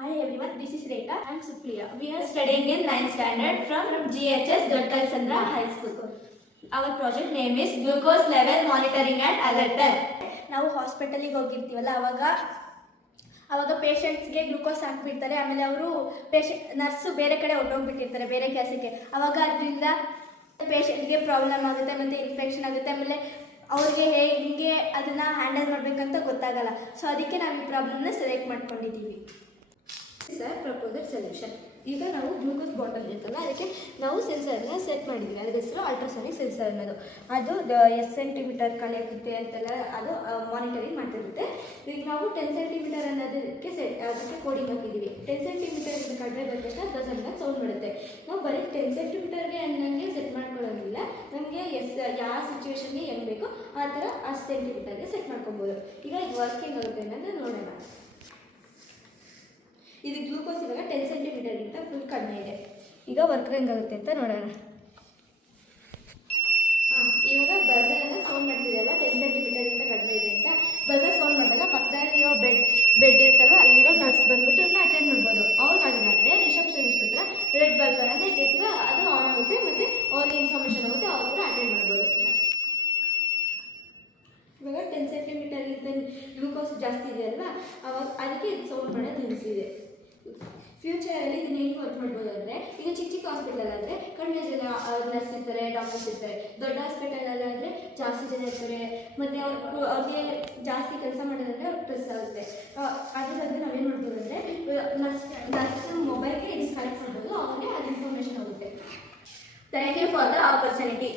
Hi everyone, this is Rekha. I am Supriya. We are studying in 9th standard from GHS Dottalsandra High School. Our project name is Glucose Level Monitoring and Alerter. ನಾವು ಹಾಸ್ಪಿಟಲಿಗೆ ಹೋಗಿರ್ತೀವಲ್ಲ ಅವಾಗ ಪೇಷಂಟ್ಸ್ಗೆ glucose ಹಾಕ್ಬಿಡ್ತಾರೆ. ಆಮೇಲೆ ಅವರು nurse ಬೇರೆ ಕಡೆ ಹೊಟ್ಟೋಗ್ಬಿಟ್ಟಿರ್ತಾರೆ ಬೇರೆ ಕೆಲಸಕ್ಕೆ. ಅವಾಗ ಅದರಿಂದ ಪೇಷಂಟ್ಗೆ ಪ್ರಾಬ್ಲಮ್ ಆಗುತ್ತೆ ಮತ್ತು ಇನ್ಫೆಕ್ಷನ್ ಆಗುತ್ತೆ. ಆಮೇಲೆ ಅವ್ರಿಗೆ ಹೇಗೆ ಅದನ್ನು ಹ್ಯಾಂಡಲ್ ಮಾಡಬೇಕಂತ ಗೊತ್ತಾಗಲ್ಲ. ಸೊ ಅದಕ್ಕೆ ನಾವು ಈ ಪ್ರಾಬ್ಲಮ್ನ ಸೆಲೆಕ್ಟ್ ಮಾಡ್ಕೊಂಡಿದ್ದೀವಿ. Sir proposal solution. ಈಗ ನಾವು ಗ್ಲೂಕೋಸ್ ಬಾಟಲ್ ಇರುತ್ತಲ್ಲ ಅದಕ್ಕೆ ನಾವು ಸೆನ್ಸರ್ನ ಸೆಟ್ ಮಾಡಿದ್ವಿ. ಅದ್ರ ಹೆಸರು ಅಲ್ಟ್ರಾಸಾನಿಕ್ ಸೆನ್ಸರ್ ಅನ್ನೋದು. ಅದು ಎಷ್ಟು ಸೆಂಟಿಮೀಟರ್ ಕಳೆಯುತ್ತೆ ಅಂತೆಲ್ಲ ಅದು ಮಾನಿಟರಿಂಗ್ ಮಾಡ್ತಿರುತ್ತೆ. ಈಗ ನಾವು 10 ಸೆಂಟಿಮೀಟರ್ ಅನ್ನೋದಕ್ಕೆ ಅದಕ್ಕೆ ಕೋಡಿಂಗ್ ಹಾಕಿದ್ದೀವಿ. 10 ಸೆಂಟಿಮೀಟರ್ ಕಡಿಮೆ ಬಂದ ತಕ್ಷಣ ದಸಂತ ಸೌಂಡ್ ಮಾಡುತ್ತೆ. ನಾವು ಬರೀ 10 ಸೆಂಟಿಮೀಟರ್ಗೆ ಅನ್ನಂಗೆ ಸೆಟ್ ಮಾಡ್ಕೊಳ್ಳೋದಿಲ್ಲ. ನಮಗೆ ಯಾವ ಸಿಚುವೇಶನ್ಗೆ ಹೆಂಗೆ ಬೇಕೋ ಆ ಥರ ಅಷ್ಟು ಸೆಂಟಿಮೀಟರ್ಗೆ ಸೆಟ್ ಮಾಡ್ಕೊಬೋದು. ಈಗ ಇದು ವರ್ಕಿಂಗ್ ಆಗುತ್ತೆ ಅನ್ನೋದು ನೋಡೋಣ. ಇದು ಗ್ಲೂಕೋಸ್ ಇವಾಗ 10 ಸೆಂಟಿಮೀಟರ್ಗಿಂತ ಫುಲ್ ಕಡಿಮೆ ಇದೆ. ಈಗ ವರ್ಕ್ ಹೆಂಗಾಗುತ್ತೆ ಅಂತ ನೋಡೋಣ. ಇವಾಗ ಬಜರ್ ಸೌಂಡ್ ಮಾಡ್ತಿದೆ ಅಲ್ವಾ, 10 ಸೆಂಟಿಮೀಟರ್ಗಿಂತ ಕಡಿಮೆ ಇದೆ ಅಂತ. ಬಜರ್ ಸೌಂಡ್ ಮಾಡಿದಾಗ ಪಕ್ಕದಲ್ಲಿರೋ ಬೆಡ್ ಇರ್ತಲ್ವ ಅಲ್ಲಿರೋ ನರ್ಸ್ ಬಂದ್ಬಿಟ್ಟು ಅದನ್ನ ಅಟೆಂಡ್ ಮಾಡ್ಬೋದು. ಅವ್ರಿಗಾಗಿಲ್ಲ ಅಂದರೆ ರಿಸೆಪ್ಷನಿಸ್ಟ್ ಹತ್ರ ರೆಡ್ ಬಲ್ಬ್ ಅಂತ ಇಟ್ಟಿರ್ತೀವ, ಅದು ಆನ್ ಆಗುತ್ತೆ ಮತ್ತು ಅವ್ರಿಗೆ ಇನ್ಫಾರ್ಮೇಷನ್ ಆಗುತ್ತೆ, ಅವ್ರು ಕೂಡ ಅಟೆಂಡ್ ಮಾಡ್ಬೋದು. ಇವಾಗ 10 ಸೆಂಟಿಮೀಟರ್ಗಿಂತ ಗ್ಲೂಕೋಸ್ ಜಾಸ್ತಿ ಇದೆ ಅಲ್ವಾ, ಅವಾಗ ಅದಕ್ಕೆ ಇದು ಸೌಂಡ್ ಮಾಡೋದು ನಿಲ್ಲಿಸಿದೆ. ಫ್ಯೂಚರಲ್ಲಿ ಇದನ್ನ ಹೆಂಗೆ ವರ್ಕ್ ಮಾಡ್ಬೋದು ಅಂದರೆ, ಈಗ ಚಿಕ್ಕ ಚಿಕ್ಕ ಹಾಸ್ಪಿಟಲ್ ಆದರೆ ಕಡಿಮೆ ಜನ ನರ್ಸ್ ಇರ್ತಾರೆ, ಡಾಕ್ಟರ್ಸ್ ಇರ್ತಾರೆ. ದೊಡ್ಡ ಹಾಸ್ಪಿಟಲಲ್ಲಾದರೆ ಜಾಸ್ತಿ ಜನ ಇರ್ತಾರೆ ಮತ್ತು ಅವ್ರಿಗೆ ಜಾಸ್ತಿ ಕೆಲಸ ಮಾಡೋದಂದರೆ ಅವ್ರಿಗೆ ಪ್ರೆಸ್ ಆಗುತ್ತೆ. ಅದ್ರ ಬಗ್ಗೆ ನಾವೇನು ಮಾಡ್ಬೋದು ಅಂದರೆ ನರ್ಸ್ ಮೊಬೈಲ್ಗೆ ಇದು ಕನೆಕ್ಟ್ ಮಾಡ್ಬೋದು, ಅವ್ರಿಗೆ ಅದು ಇನ್ಫಾರ್ಮೇಷನ್ ಆಗುತ್ತೆ. Thank you for the opportunity.